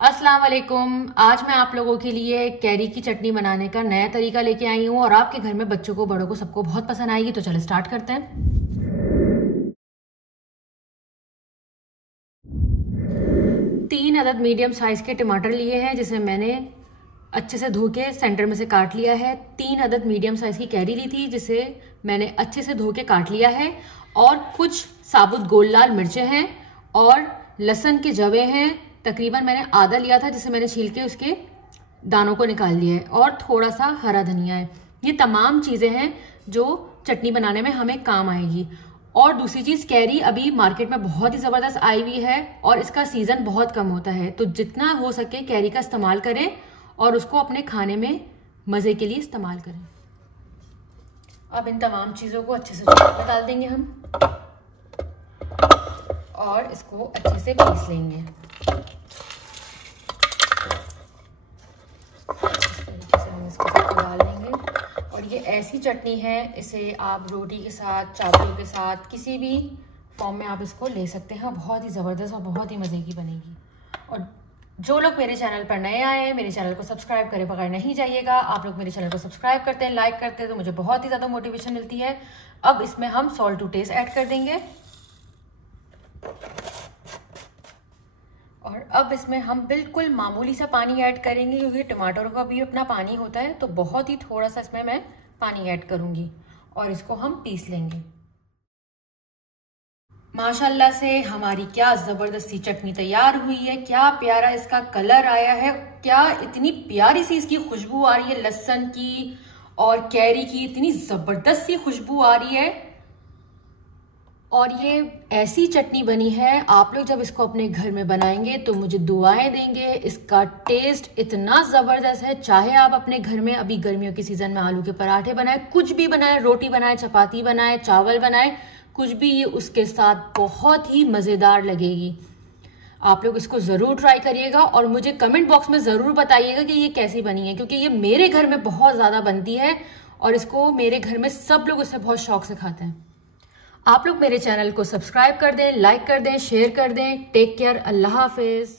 अस्सलाम वालेकुम। आज मैं आप लोगों के लिए कैरी की चटनी बनाने का नया तरीका लेके आई हूँ और आपके घर में बच्चों को बड़ों को सबको बहुत पसंद आएगी। तो चलो स्टार्ट करते हैं। 3 अदद मीडियम साइज के टमाटर लिए हैं जिसे मैंने अच्छे से धो के सेंटर में से काट लिया है। 3 अदद मीडियम साइज की कैरी ली थी जिसे मैंने अच्छे से धो के काट लिया है। और कुछ साबुत गोल लाल मिर्चें हैं और लहसुन के जवे हैं। तकरीबन मैंने आधा लिया था जिसे मैंने छील के उसके दानों को निकाल लिया है। और थोड़ा सा हरा धनिया है। ये तमाम चीजें हैं जो चटनी बनाने में हमें काम आएगी। और दूसरी चीज, कैरी अभी मार्केट में बहुत ही जबरदस्त आई हुई है और इसका सीजन बहुत कम होता है। तो जितना हो सके कैरी का इस्तेमाल करें और उसको अपने खाने में मजे के लिए इस्तेमाल करें। अब इन तमाम चीजों को अच्छे से चूल्हे में डाल देंगे हम और इसको अच्छे से पीस लेंगे। इसको सबको डाल लेंगे। और ये ऐसी चटनी है, इसे आप रोटी के साथ, चावलों के साथ, किसी भी फॉर्म में आप इसको ले सकते हैं। बहुत ही ज़बरदस्त और बहुत ही मज़े की बनेगी। और जो लोग मेरे चैनल पर नए आए हैं, मेरे चैनल को सब्सक्राइब करे बगैर नहीं जाइएगा। आप लोग मेरे चैनल को सब्सक्राइब करते हैं, लाइक करते हैं तो मुझे बहुत ही ज़्यादा मोटिवेशन मिलती है। अब इसमें हम सॉल्ट टू टेस्ट ऐड कर देंगे। और अब इसमें हम बिल्कुल मामूली सा पानी ऐड करेंगे क्योंकि टमाटर का भी अपना पानी होता है। तो बहुत ही थोड़ा सा इसमें मैं पानी ऐड करूंगी और इसको हम पीस लेंगे। माशाल्लाह से हमारी क्या जबरदस्त सी चटनी तैयार हुई है। क्या प्यारा इसका कलर आया है, क्या इतनी प्यारी सी इसकी खुशबू आ रही है। लहसुन की और कैरी की इतनी जबरदस्त सी खुशबू आ रही है। और ये ऐसी चटनी बनी है, आप लोग जब इसको अपने घर में बनाएंगे तो मुझे दुआएं देंगे। इसका टेस्ट इतना जबरदस्त है। चाहे आप अपने घर में अभी गर्मियों के सीजन में आलू के पराठे बनाए, कुछ भी बनाए, रोटी बनाए, चपाती बनाए, चावल बनाए, कुछ भी, ये उसके साथ बहुत ही मजेदार लगेगी। आप लोग इसको जरूर ट्राई करिएगा और मुझे कमेंट बॉक्स में जरूर बताइएगा कि ये कैसी बनी है, क्योंकि ये मेरे घर में बहुत ज्यादा बनती है और इसको मेरे घर में सब लोग उससे बहुत शौक से खाते हैं। आप लोग मेरे चैनल को सब्सक्राइब कर दें, लाइक कर दें, शेयर कर दें। टेक केयर, अल्लाह हाफिज।